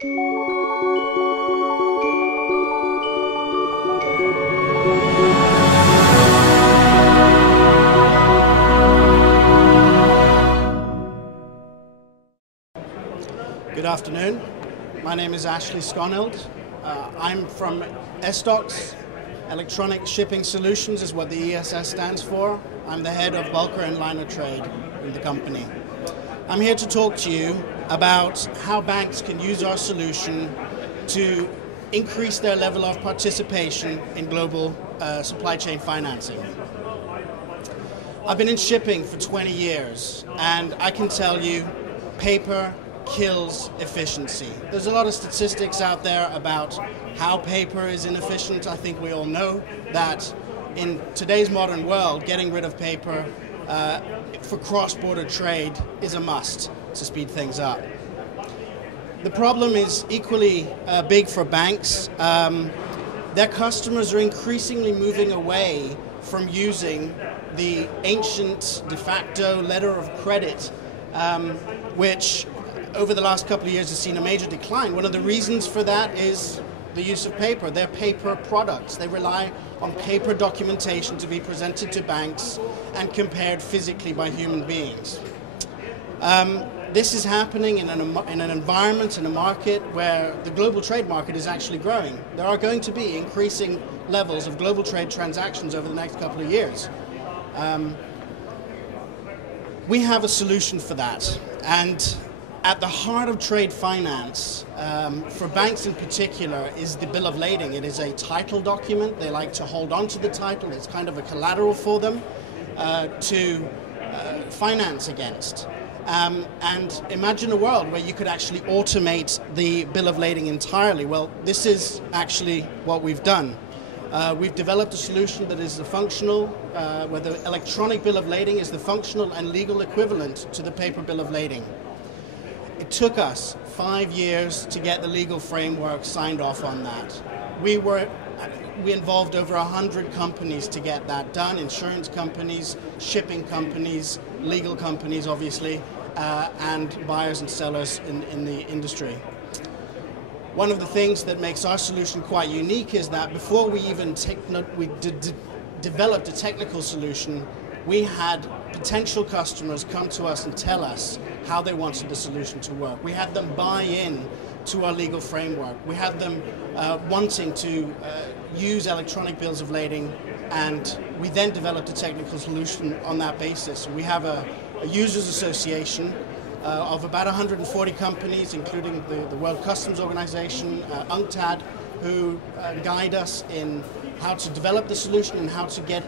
Good afternoon. My name is Ashley Sconild. I'm from essDOCS. Electronic Shipping Solutions is what the ESS stands for. I'm the head of bulker and liner trade in the company. I'm here to talk to you about how banks can use our solution to increase their level of participation in global supply chain financing. I've been in shipping for 20 years, and I can tell you, paper kills efficiency. There's a lot of statistics out there about how paper is inefficient. I think we all know that in today's modern world, getting rid of paper for cross-border trade is a must to speed things up. The problem is equally big for banks. Their customers are increasingly moving away from using the ancient de facto letter of credit, which over the last couple of years has seen a major decline. One of the reasons for that is the use of paper. They're paper products. They rely on paper documentation to be presented to banks and compared physically by human beings. This is happening in an environment, in a market where the global trade market is actually growing. There are going to be increasing levels of global trade transactions over the next couple of years. We have a solution for that, and at the heart of trade finance, for banks in particular, is the bill of lading. It is a title document. They like to hold on to the title. It's kind of a collateral for them to finance against. And imagine a world where you could actually automate the bill of lading entirely. Well, this is actually what we've done. We've developed a solution that is functional, where the electronic bill of lading is the functional and legal equivalent to the paper bill of lading. It took us 5 years to get the legal framework signed off on that. We involved over 100 companies to get that done, insurance companies, shipping companies, legal companies obviously, and buyers and sellers in the industry. One of the things that makes our solution quite unique is that before we even developed a technical solution, we had potential customers come to us and tell us how they wanted the solution to work. We had them buy in to our legal framework. We had them wanting to use electronic bills of lading, and we then developed a technical solution on that basis. We have a users association of about 140 companies, including the World Customs Organization, UNCTAD, who guide us in how to develop the solution and how to get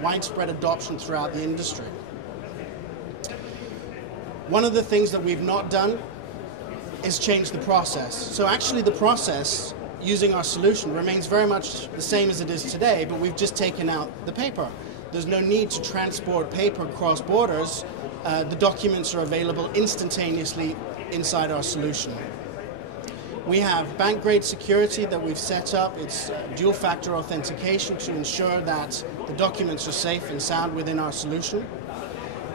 widespread adoption throughout the industry. One of the things that we've not done is change the process. So actually the process using our solution remains very much the same as it is today, but we've just taken out the paper. There's no need to transport paper across borders. The documents are available instantaneously inside our solution. We have bank-grade security that we've set up. It's dual-factor authentication to ensure that the documents are safe and sound within our solution.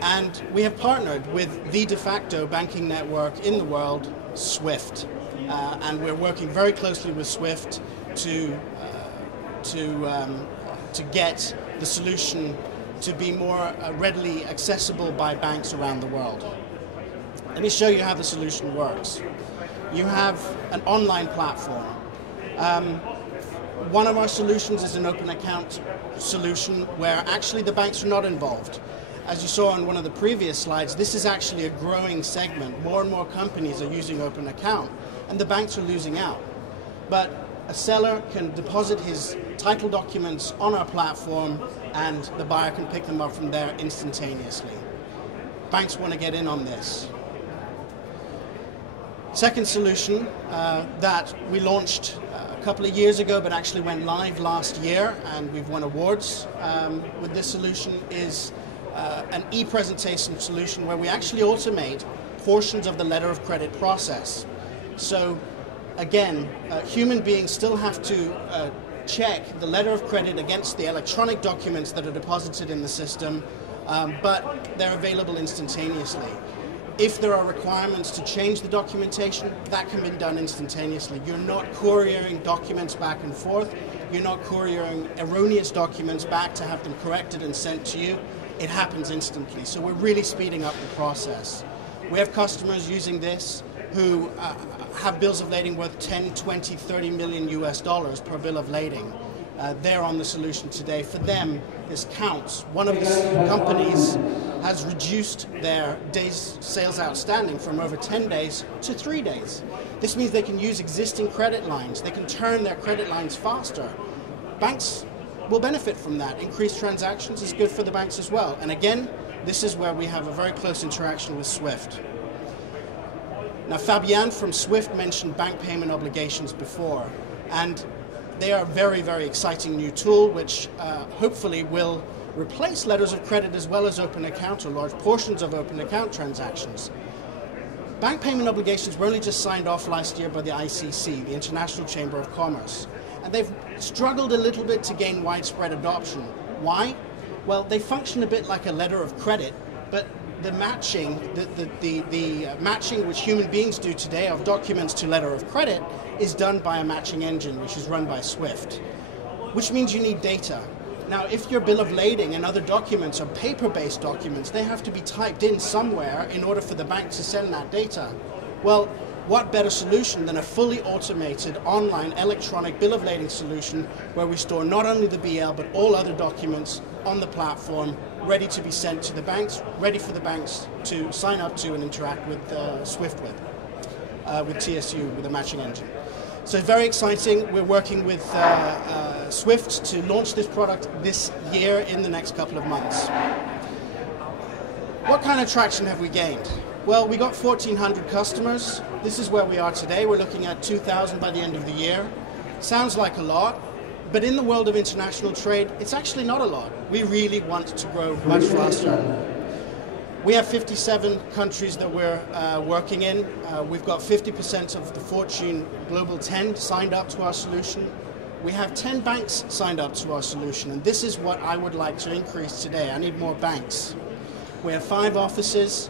And we have partnered with the de facto banking network in the world, SWIFT. And we're working very closely with SWIFT to get the solution to be more readily accessible by banks around the world. Let me show you how the solution works. You have an online platform. One of our solutions is an open account solution where actually the banks are not involved. As you saw on one of the previous slides, this is actually a growing segment. More and more companies are using open account, and the banks are losing out. But a seller can deposit his title documents on our platform, and the buyer can pick them up from there instantaneously. Banks want to get in on this. Second solution that we launched a couple of years ago but actually went live last year, and we've won awards with this solution, is an e-presentation solution where we actually automate portions of the letter of credit process. So again, human beings still have to check the letter of credit against the electronic documents that are deposited in the system, but they're available instantaneously. If there are requirements to change the documentation, that can be done instantaneously. You're not couriering documents back and forth. You're not couriering erroneous documents back to have them corrected and sent to you. It happens instantly. So we're really speeding up the process. We have customers using this who have bills of lading worth 10, 20, 30 million US dollars per bill of lading. They're on the solution today. For them, this counts. One of the companies has reduced their days sales outstanding from over 10 days to 3 days. This means they can use existing credit lines. They can turn their credit lines faster. Banks will benefit from that. Increased transactions is good for the banks as well. And again, this is where we have a very close interaction with SWIFT. Now, Fabian from SWIFT mentioned bank payment obligations before, and they are a very, very exciting new tool which hopefully will replace letters of credit as well as open account or large portions of open account transactions. Bank payment obligations were only just signed off last year by the ICC, the International Chamber of Commerce, and they've struggled a little bit to gain widespread adoption. Why? Well, they function a bit like a letter of credit, but the matching, the matching which human beings do today of documents to letter of credit is done by a matching engine which is run by SWIFT, which means you need data. Now, if your bill of lading and other documents are paper-based documents, they have to be typed in somewhere in order for the bank to send that data. Well, what better solution than a fully automated online electronic bill of lading solution where we store not only the BL but all other documents on the platform, ready to be sent to the banks, ready for the banks to sign up to and interact with SWIFT with TSU, with a matching engine. So it's very exciting. We're working with SWIFT to launch this product this year in the next couple of months. What kind of traction have we gained? Well, we got 1,400 customers. This is where we are today. We're looking at 2,000 by the end of the year. Sounds like a lot, but in the world of international trade, it's actually not a lot. We really want to grow much faster. We have 57 countries that we're working in. We've got 50% of the Fortune Global 10 signed up to our solution. We have 10 banks signed up to our solution, and this is what I would like to increase today. I need more banks. We have 5 offices,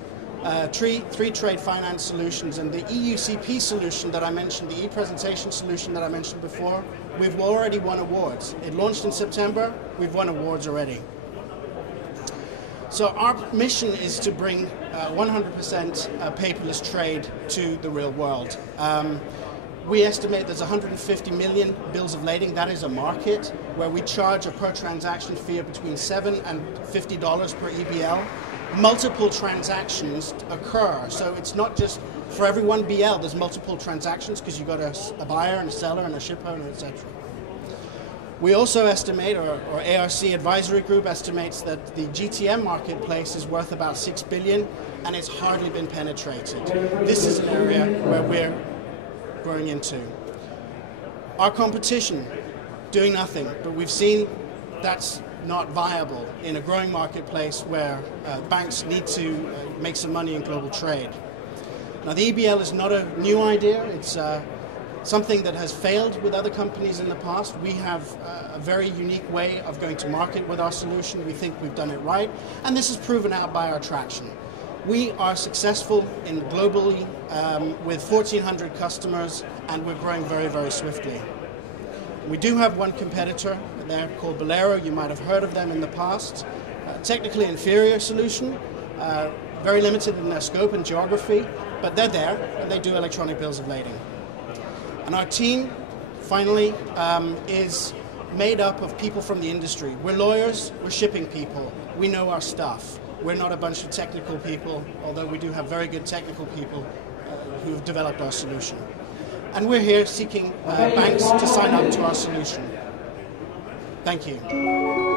3 trade finance solutions, and the EUCP solution that I mentioned, the e-presentation solution that I mentioned before, we've already won awards. It launched in September. We've won awards already. So our mission is to bring 100% paperless trade to the real world. We estimate there's 150 million bills of lading. That is a market where we charge a per transaction fee of between $7 and $50 per EBL. Multiple transactions occur, so it's not just for every one BL, there's multiple transactions because you've got a buyer and a seller and a ship owner, etc. We also estimate, or ARC Advisory Group estimates, that the GTM marketplace is worth about $6 billion, and it's hardly been penetrated. This is an area where we're growing into. Our competition, doing nothing, but we've seen that's not viable in a growing marketplace where banks need to make some money in global trade. Now, the EBL is not a new idea. It's something that has failed with other companies in the past. We have a very unique way of going to market with our solution. We think we've done it right, and this is proven out by our traction. We are successful in globally with 1,400 customers, and we're growing very, very swiftly. We do have one competitor there called Bolero. You might have heard of them in the past. Technically inferior solution, very limited in their scope and geography, but they're there, and they do electronic bills of lading. And our team, finally, is made up of people from the industry. We're lawyers, we're shipping people, we know our stuff. We're not a bunch of technical people, although we do have very good technical people who've developed our solution. And we're here seeking banks to sign up to our solution. Thank you.